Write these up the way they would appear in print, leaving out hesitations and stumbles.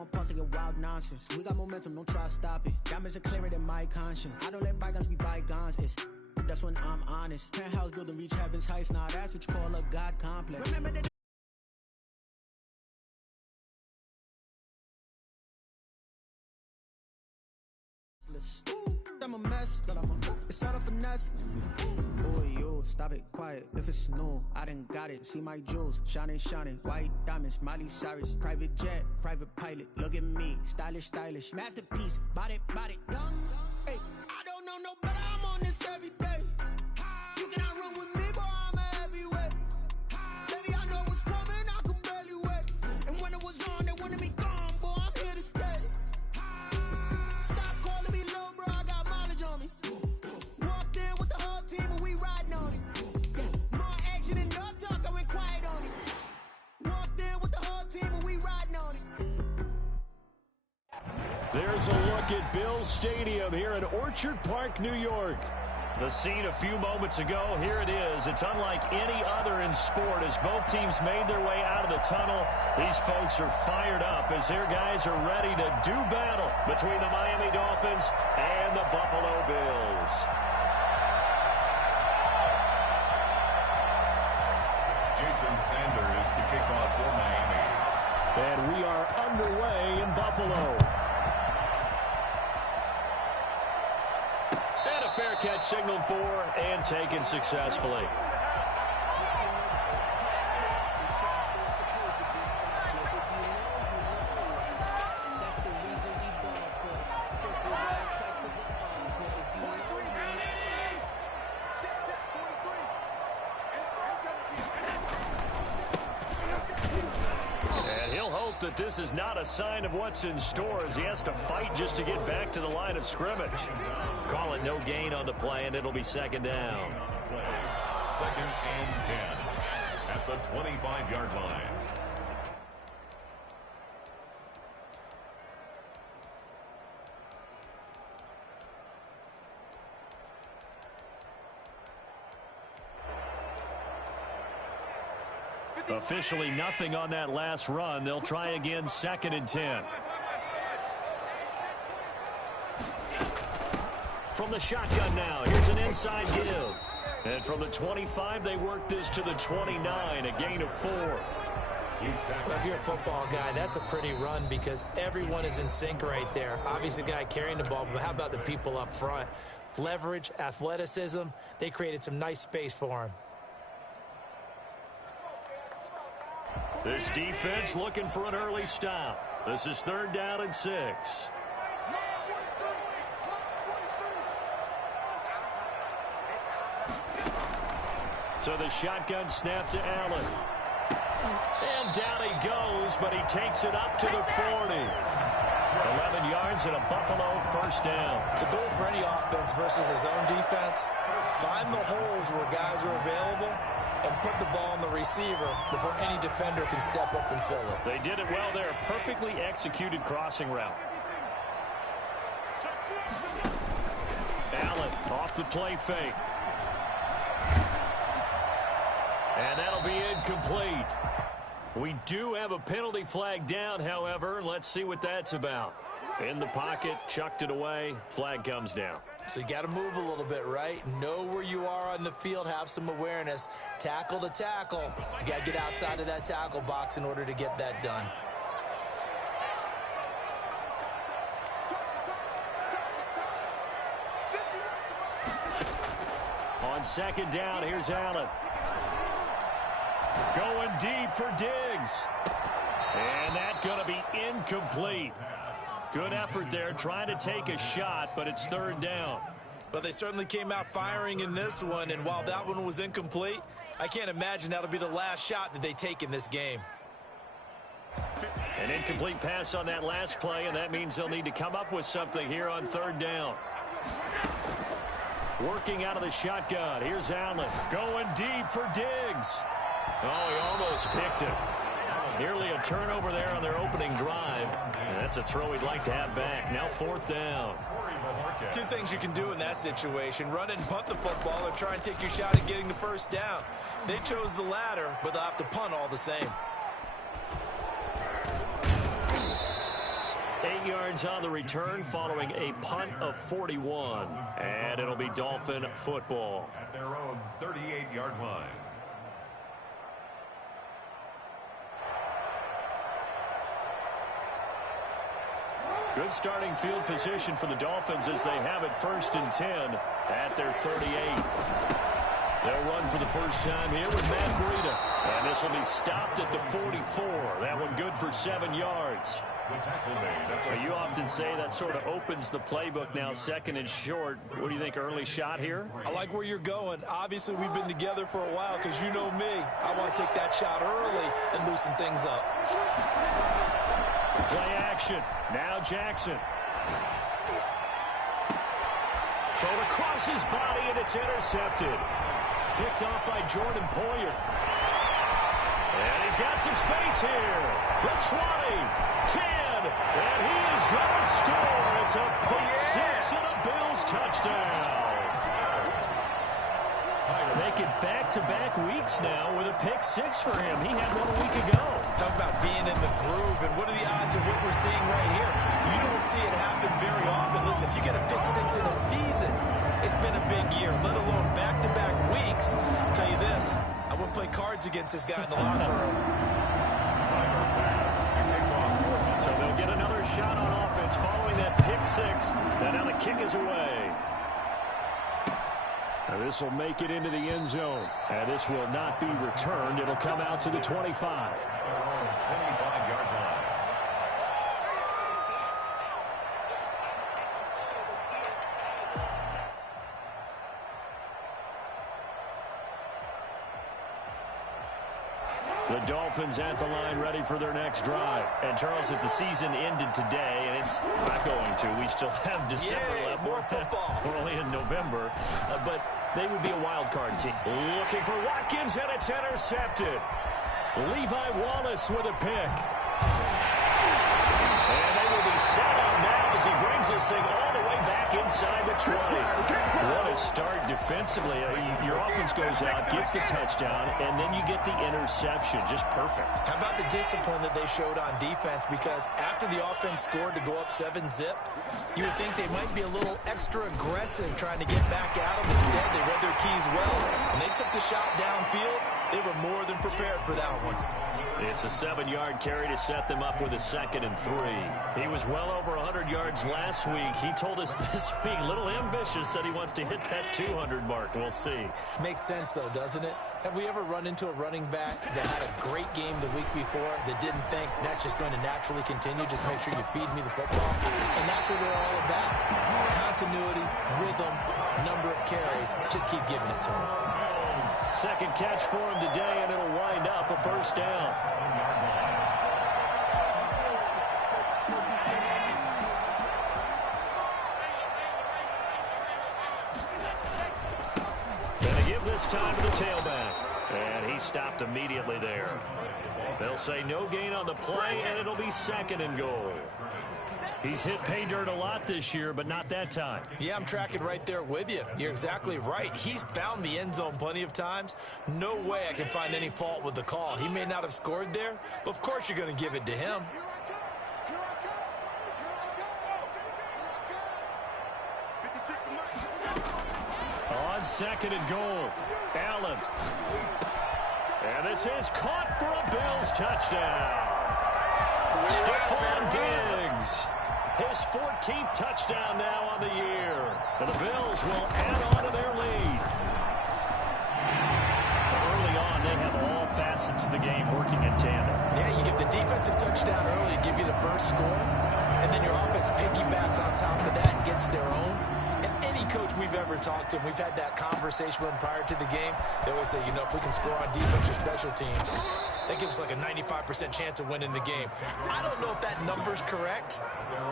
want pulse to get wild nonsense. We got momentum, don't try to stop it. Diamonds are clearer than my conscience. I don't let bygones be bygones. That's when I'm honest. Penthouse building, reach heaven's heights. Nah, that's what you call a God complex. Remember that. I'm a mess, but it's all a finesse. Boy, yo, stop it, quiet. If it's snow, I done got it. See my jewels, shining, white diamonds, Miley Cyrus, private jet, private pilot. Look at me, stylish, masterpiece, body, young. Hey, I don't know no better. I'm on this every day. You cannot run with me, boy. I'm a heavyweight. Baby, I know what's coming. I could barely wait. And when it was on, they wanted me gone, boy. I'm here to stay. There's a look at Bills Stadium here in Orchard Park, New York. The scene a few moments ago, here it is. It's unlike any other in sport as both teams made their way out of the tunnel. These folks are fired up as their guys are ready to do battle between the Miami Dolphins and the Buffalo Bills. Jason Sanders to kick off for Miami. And we are underway in Buffalo. And a fair catch signaled for and taken successfully. That this is not a sign of what's in store as he has to fight just to get back to the line of scrimmage. Call it no gain on the play, and it'll be second down. 2nd and 10 at the 25-yard line. Officially nothing on that last run. They'll try again, 2nd and 10. From the shotgun now, here's an inside give. And from the 25, they work this to the 29, a gain of 4. Well, if you're a football guy, that's a pretty run because everyone is in sync right there. Obviously, the guy carrying the ball, but how about the people up front? Leverage, athleticism, they created some nice space for him. This defense looking for an early stop. This is 3rd down and 6. So the shotgun snap to Allen. And down he goes, but he takes it up to the 40. 11 yards and a Buffalo first down. The goal for any offense versus his own defense, find the holes where guys are available and put the ball on the receiver before any defender can step up and fill it. They did it well there. Perfectly executed crossing route. Allen off the play fake. And that'll be incomplete. We do have a penalty flag down, however. Let's see what that's about. In the pocket, chucked it away. Flag comes down. So you got to move a little bit, right? Know where you are on the field. Have some awareness. Tackle to tackle. You got to get outside of that tackle box in order to get that done. On 2nd down, here's Allen. Going deep for Diggs. And that's going to be incomplete. Good effort there, trying to take a shot, but it's 3rd down. Well, they certainly came out firing in this one, and while that one was incomplete, I can't imagine that'll be the last shot that they take in this game. An incomplete pass on that last play, and that means they'll need to come up with something here on 3rd down. Working out of the shotgun. Here's Allen. Going deep for Diggs. Oh, he almost picked it. Nearly a turnover there on their opening drive. And that's a throw he'd like to have back. Now 4th down. Two things you can do in that situation. Run it and punt the football or try and take your shot at getting the first down. They chose the latter, but they'll have to punt all the same. 8 yards on the return following a punt of 41. And it'll be Dolphin football. At their own 38-yard line. Good starting field position for the Dolphins as they have it 1st and 10 at their 38. They'll run for the first time here with Matt Breida. And this will be stopped at the 44. That one good for 7 yards. Well, you often say that sort of opens the playbook now, 2nd and short. What do you think, early shot here? I like where you're going. Obviously, we've been together for a while because you know me. I want to take that shot early and loosen things up. Play action. Now Jackson. Thrown across his body, and it's intercepted. Picked off by Jordan Poyer. And he's got some space here. The 20, 10, and he is going to score. It's a pick six and a Bills touchdown. Make it back-to-back weeks now with a pick six for him. He had one a week ago. Talk about being in the groove, and what are the odds of what we're seeing right here? You don't see it happen very often. Listen, if you get a pick six in a season, it's been a big year, let alone back-to-back weeks. I'll tell you this, I wouldn't play cards against this guy in the locker room. So they'll get another shot on offense following that pick six. And now the kick is away. This will make it into the end zone. And this will not be returned. It'll come out to the 25. 25-yard line. The Dolphins at the line ready for their next drive. And, Charles, if the season ended today, and it's not going to, we still have December left. More football. We're only in November. But they would be a wild card team. Looking for Watkins, and it's intercepted. Levi Wallace with a pick. And they will be set up now as he brings this thing all the way back inside the 20. What a start defensively. Your offense goes out, gets the touchdown, and then you get the interception. Just perfect. How about the discipline that they showed on defense? Because after the offense scored to go up 7-zip, you would think they might be a little extra aggressive trying to get back at them. Instead, they read their keys well. When they took the shot downfield, they were more than prepared for that one. It's a 7-yard carry to set them up with a 2nd and 3. He was well over 100 yards last week. He told us this week, a little ambitious, said he wants to hit that 200 mark. We'll see. Makes sense, though, doesn't it? Have we ever run into a running back that had a great game the week before that didn't think that's just going to naturally continue? Just make sure you feed me the football. And that's what they're all about. Continuity, rhythm, number of carries. Just keep giving it to him. Second catch for him today, and it'll wind up a first down. Gonna give this time to the tailback. And he stopped immediately there. They'll say no gain on the play, and it'll be 2nd and goal. He's hit pay dirt a lot this year, but not that time. Yeah, I'm tracking right there with you. You're exactly right. He's found the end zone plenty of times. No way I can find any fault with the call. He may not have scored there, but of course you're going to give it to him. On 2nd and goal, Allen. And this is caught for a Bills touchdown. Stephon Diggs. His 14th touchdown now on the year. And the Bills will add on to their lead. Early on, they have all facets of the game working in tandem. Yeah, you get the defensive touchdown early, give you the first score, and then your offense piggybacks on top of that and gets their own. And any coach we've ever talked to, we've had that conversation with them prior to the game, they always say, you know, if we can score on defense or special teams, that gives us like a 95% chance of winning the game. I don't know if that number's correct,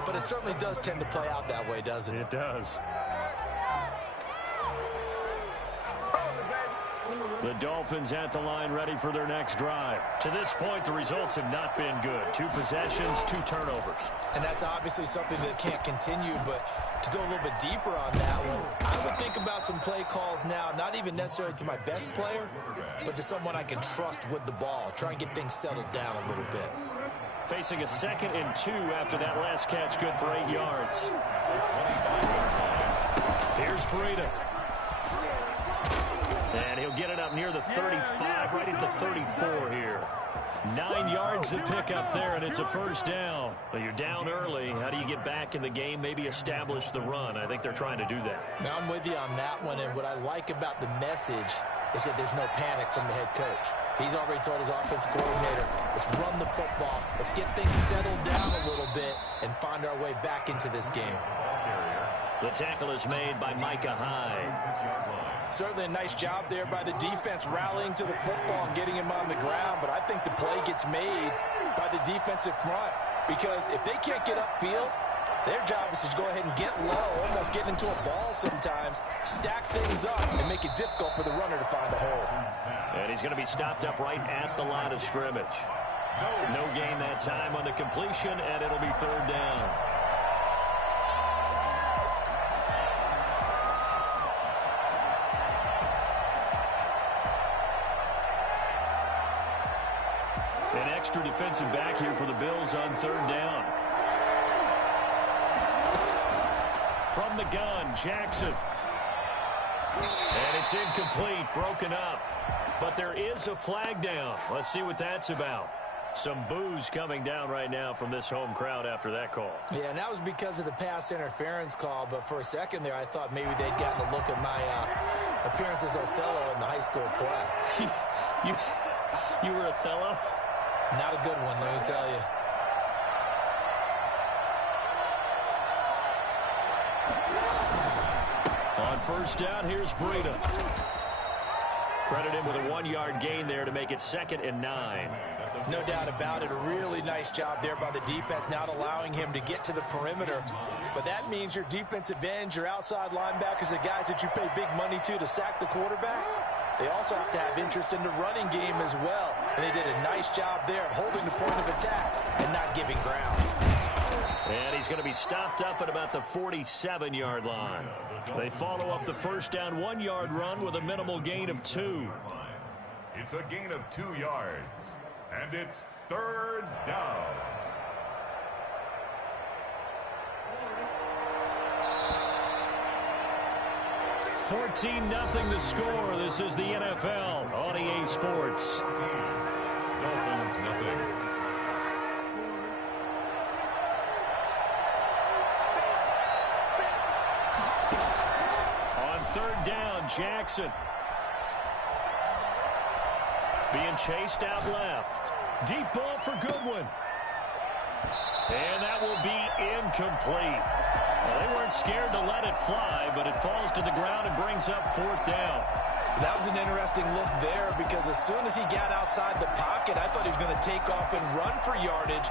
but it certainly does tend to play out that way, doesn't it? It does. The Dolphins at the line ready for their next drive. To this point, the results have not been good. 2 possessions, 2 turnovers. And that's obviously something that can't continue, but to go a little bit deeper on that one, I would think about some play calls now, not even necessarily to my best player, but to someone I can trust with the ball. Try and get things settled down a little bit. Facing a 2nd and 2 after that last catch, good for 8 yards. Here's Breida. And he'll get it up near the 35, right at the 34 here. 9 yards to pick up there, and it's a first down. But you're down early. How do you get back in the game, maybe establish the run? I think they're trying to do that. Now, I'm with you on that one, and what I like about the message is that there's no panic from the head coach. He's already told his offensive coordinator, let's run the football, let's get things settled down a little bit and find our way back into this game. The tackle is made by Micah Hyde. Certainly a nice job there by the defense rallying to the football and getting him on the ground, but I think the play gets made by the defensive front because if they can't get upfield, their job is to go ahead and get low, almost get into a ball sometimes, stack things up, and make it difficult for the runner to find a hole. And he's going to be stopped up right at the line of scrimmage. No gain that time on the completion, and it'll be 3rd down. An extra defensive back here for the Bills on 3rd down. From the gun, Jackson. And it's incomplete, broken up. But there is a flag down. Let's see what that's about. Some boos coming down right now from this home crowd after that call. Yeah, and that was because of the pass interference call. But for a second there, I thought maybe they'd gotten a look at my appearance as Othello in the high school play. You were Othello? Not a good one, let me tell you. On 1st down, here's Breida. Credit him with a 1-yard gain there to make it 2nd and 9. No doubt about it. A really nice job there by the defense, not allowing him to get to the perimeter. But that means your defensive ends, your outside linebackers, the guys that you pay big money to sack the quarterback, they also have to have interest in the running game as well. And they did a nice job there of holding the point of attack and not giving ground. And he's going to be stopped up at about the 47-yard line. They follow up the 1st down 1-yard run with a minimal gain of 2. It's a gain of 2 yards. And it's 3rd down. $14-0 the score. This is the NFL on EA Sports. Dolphins, nothing. On 3rd down, Jackson. Being chased out left. Deep ball for Goodwin. And that will be incomplete. Well, they weren't scared to let it fly, but it falls to the ground and brings up 4th down. That was an interesting look there because as soon as he got outside the pocket, I thought he was going to take off and run for yardage.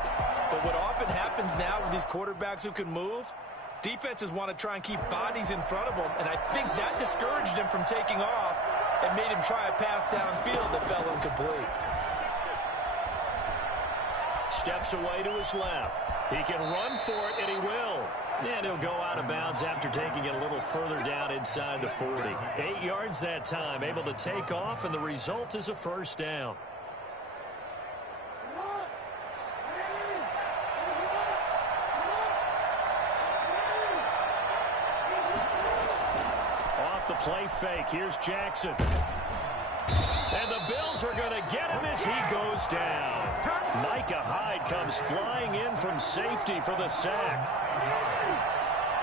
But what often happens now with these quarterbacks who can move, defenses want to try and keep bodies in front of them, and I think that discouraged him from taking off and made him try a pass downfield that fell incomplete. Steps away to his left. He can run for it, and he will. And he'll go out of bounds after taking it a little further down inside the 40. 8 yards that time, able to take off, and the result is a 1st down. Off the play fake, here's Jackson. And the Bills are going to get him as he goes down. Micah Hyde comes flying in from safety for the sack.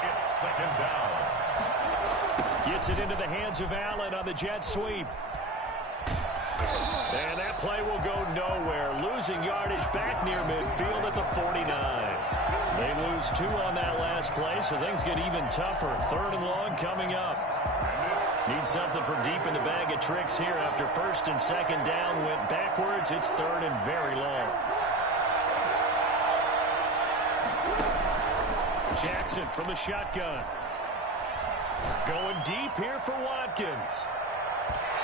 It's 2nd down. Gets it into the hands of Allen on the jet sweep. And that play will go nowhere. Losing yardage back near midfield at the 49. They lose 2 on that last play, so things get even tougher. 3rd and long coming up. Need something from deep in the bag of tricks here after 1st and 2nd down went backwards. It's 3rd and very long. Jackson from the shotgun. Going deep here for Watkins.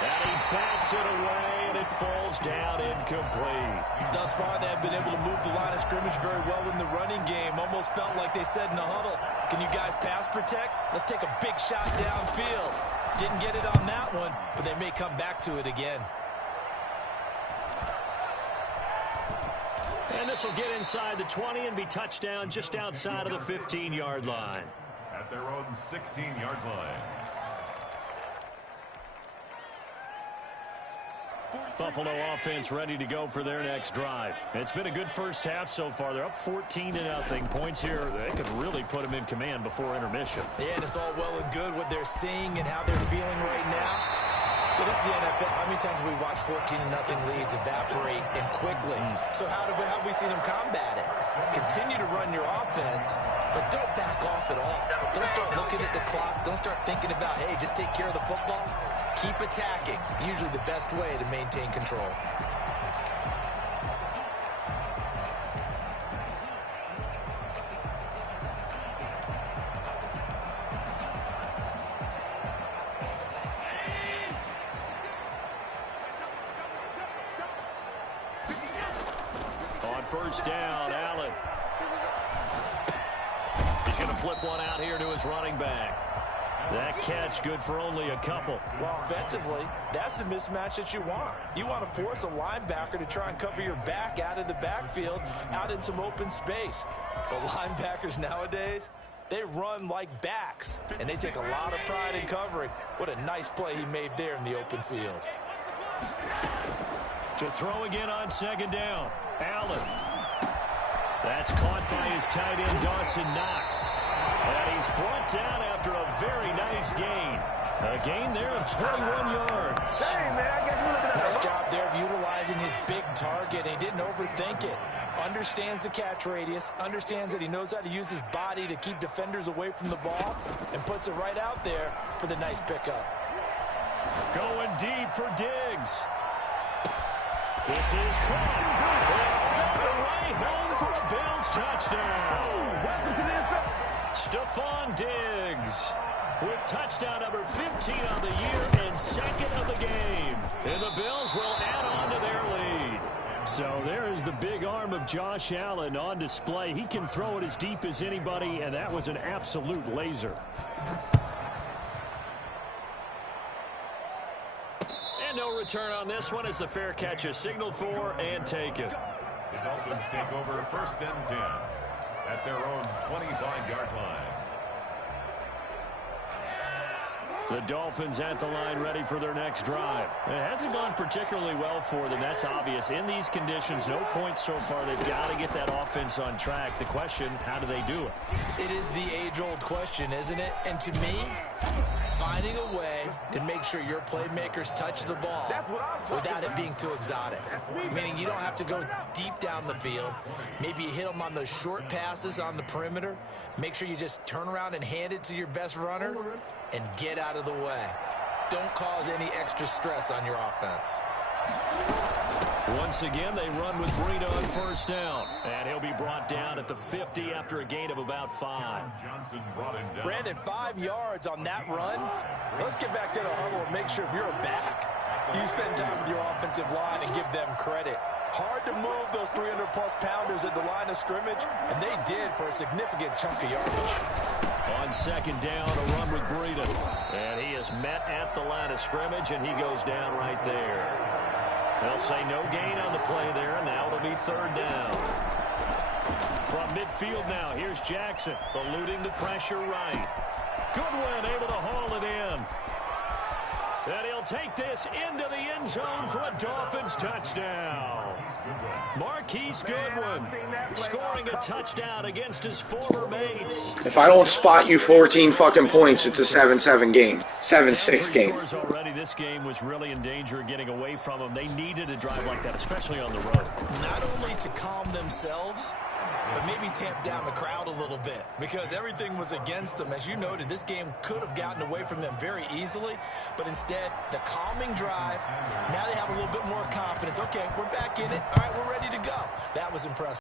And he backs it away, and it falls down incomplete. Thus far, they have been able to move the line of scrimmage very well in the running game. Almost felt like they said in the huddle, can you guys pass protect? Let's take a big shot downfield. Didn't get it on that one, but they may come back to it again. And this will get inside the 20 and be touchdown just outside of the 15-yard line. At their own 16-yard line. Buffalo offense ready to go for their next drive. It's been a good first half so far. They're up 14-0. Points here, they could really put them in command before intermission. Yeah, and it's all well and good what they're seeing and how they're feeling right now. Well, this is the NFL. How many times have we watched 14-0 leads evaporate and quickly? So how have we seen them combat it? Continue to run your offense, but don't back off at all. Don't start looking at the clock. Don't start thinking about, hey, just take care of the football. Keep attacking. Usually the best way to maintain control. On first down, Allen. He's going to flip one out here to his running back. That catch good for only a couple. Well, offensively, that's the mismatch that you want. You want to force a linebacker to try and cover your back out of the backfield, out in some open space. But linebackers nowadays, they run like backs, and they take a lot of pride in covering. What a nice play he made there in the open field. To throw again on second down, Allen. That's caught by his tight end, Dawson Knox. And he's brought down after a very nice gain. A gain there of 21 yards. Hey, man, I guess we're looking at Nice job there of utilizing his big target. He didn't overthink it. Understands the catch radius. Understands that he knows how to use his body to keep defenders away from the ball. And puts it right out there for the nice pickup. Going deep for Diggs. This is caught. Right home for a Bills touchdown. welcome to the NFL. Stephon Diggs with touchdown number 15 on the year and second of the game. And the Bills will add on to their lead. So there is the big arm of Josh Allen on display. He can throw it as deep as anybody, and that was an absolute laser. And no return on this one as the fair catch is signaled for and taken. The Dolphins take over first and 10 at their own 25-yard line. The Dolphins at the line ready for their next drive. It hasn't gone particularly well for them. That's obvious. In these conditions, no points so far. They've got to get that offense on track. The question, how do they do it? It is the age-old question, isn't it? And to me, finding a way to make sure your playmakers touch the ball without it being too exotic. Meaning you don't have to go deep down the field. Maybe you hit them on those short passes on the perimeter. Make sure you just turn around and hand it to your best runner and get out of the way. Don't cause any extra stress on your offense. Once again, they run with Breida on first down. And he'll be brought down at the 50 after a gain of about 5. Johnson brought him down. Brandon, 5 yards on that run. Let's get back to the huddle and make sure if you're a back, you spend time with your offensive line and give them credit. Hard to move those 300-plus pounders at the line of scrimmage, and they did for a significant chunk of yardage. On second down, a run with Breida. And he is met at the line of scrimmage, and he goes down right there. They'll say no gain on the play there, and now it'll be third down. From midfield now, here's Jackson, eluding the pressure right. Goodwin able to haul it in. And he'll take this into the end zone for a Dolphins touchdown. Marquise Goodwin scoring a touchdown against his former mates. If I don't spot you 14 fucking points, it's a 7-7 game. 7-6 game. Already, this game was really in danger of getting away from them. They needed a drive like that, especially on the road. Not only to calm themselves, but maybe tamp down the crowd a little bit because everything was against them. As you noted, this game could have gotten away from them very easily, but instead, the calming drive, now they have a little bit more confidence. Okay, we're back in it. All right, we're ready to go. That was impressive.